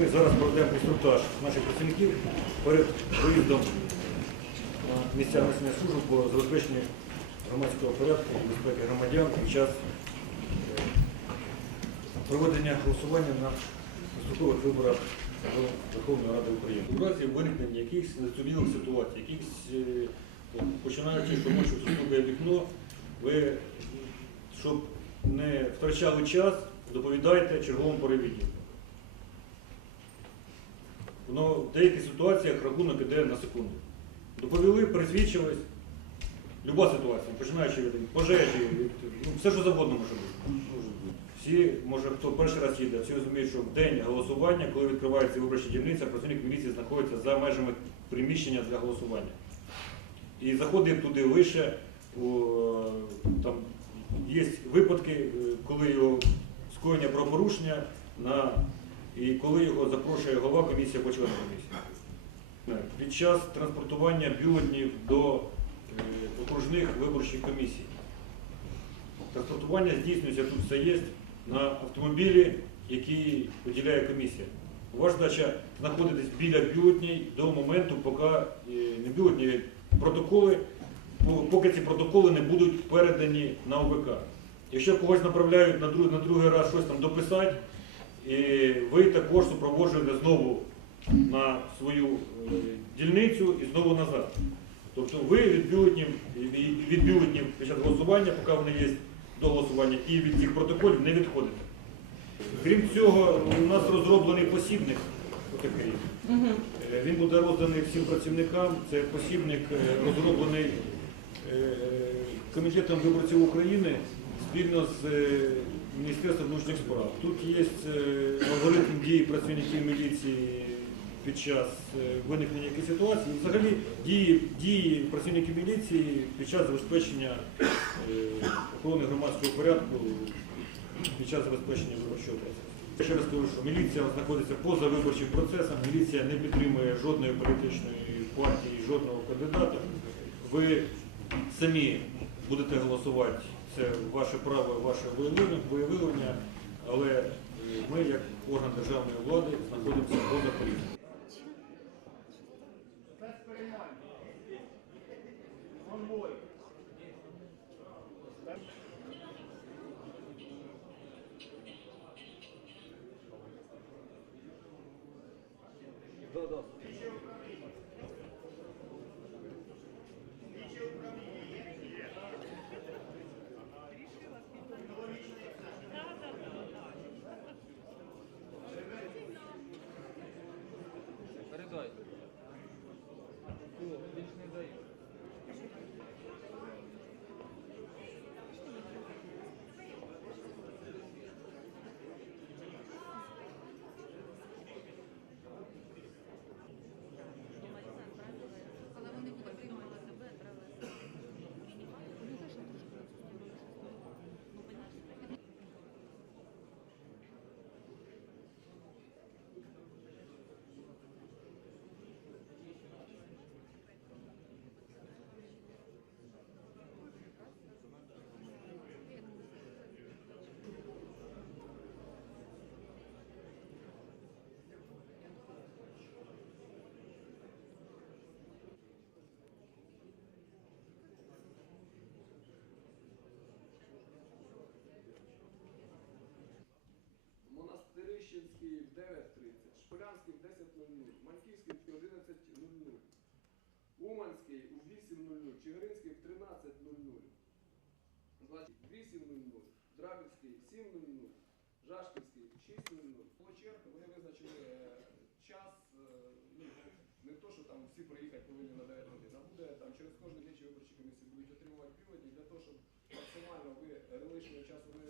Ми зараз проведемо інструктаж наших працівників перед виїздом місця несення служб по забезпеченню громадського порядку, безпеки громадян під час е, проведення голосування на дострокових виборах до Верховної Ради України. У разі виникнення якихось незрозумілих ситуацій, якихось, е, починаючи, що ночі застукає вікно, ви, щоб не втрачали час, доповідайте черговому перевіднику. Воно в деяких ситуаціях рахунок іде на секунду. Доповіли, пересвідчились. Люба ситуація, починаючи від пожежі, від, ну, все, що завгодно може бути. Всі, може, хто перший раз їде, всі розуміють, що в день голосування, коли відкривається виборча дільниця, працівник міліції знаходиться за межами приміщення для голосування. І заходить туди у, там, є випадки, е, коли його скоєння правопорушення на, і коли його запрошує голова комісії або член комісії. Під час транспортування бюлетнів до е, окружних виборчих комісій. Транспортування здійснюється тут все є на автомобілі, який виділяє комісія. Ваша задача знаходитись біля бюлетней до моменту, поки е, не бюлетні, протоколи, поки ці протоколи не будуть передані на ОВК. Якщо когось направляють на другий раз щось там дописати, і ви також супроводжуєте знову на свою е, дільницю і знову назад. Тобто ви від бюлетнів, від- від бюлетнів під час голосування, поки вони є до голосування, і від цих протоколів не відходите. Крім цього, у нас розроблений посібник. отакий. Е, Він буде розданий всім працівникам. Це посібник е, розроблений Комітетом виборців України спільно з Міністерством внутрішніх справ. Тут є е, алгоритм дій працівників міліції під час е, виникнення якоїсь ситуації. Взагалі дії, дії працівників міліції під час забезпечення е, охорони громадського порядку під час забезпечення виборчого процесу. Ще раз кажу, що міліція знаходиться поза виборчим процесом, міліція не підтримує жодної політичної партії, жодного кандидата. Ви самі будете голосувати, це ваше право, ваше виявлення, але е, ми, як орган державної влади, знаходимося поза політикою. Передай. Монастирищенський в 9.30, Шполянський в 10.00, Маньківський в 11.00, Уманський у 8.00, Чигиринський в 13.00, Значить, 8.00, Драбівський 7.00, Жашківський 6.00. По черг вони визначили е, час, е, ну, не то, що там всі приїхати повинні на 9 годин, а буде там через кожні двічі виборчі комісії будуть отримувати бюлетні для того, щоб максимально ви лишнього часу не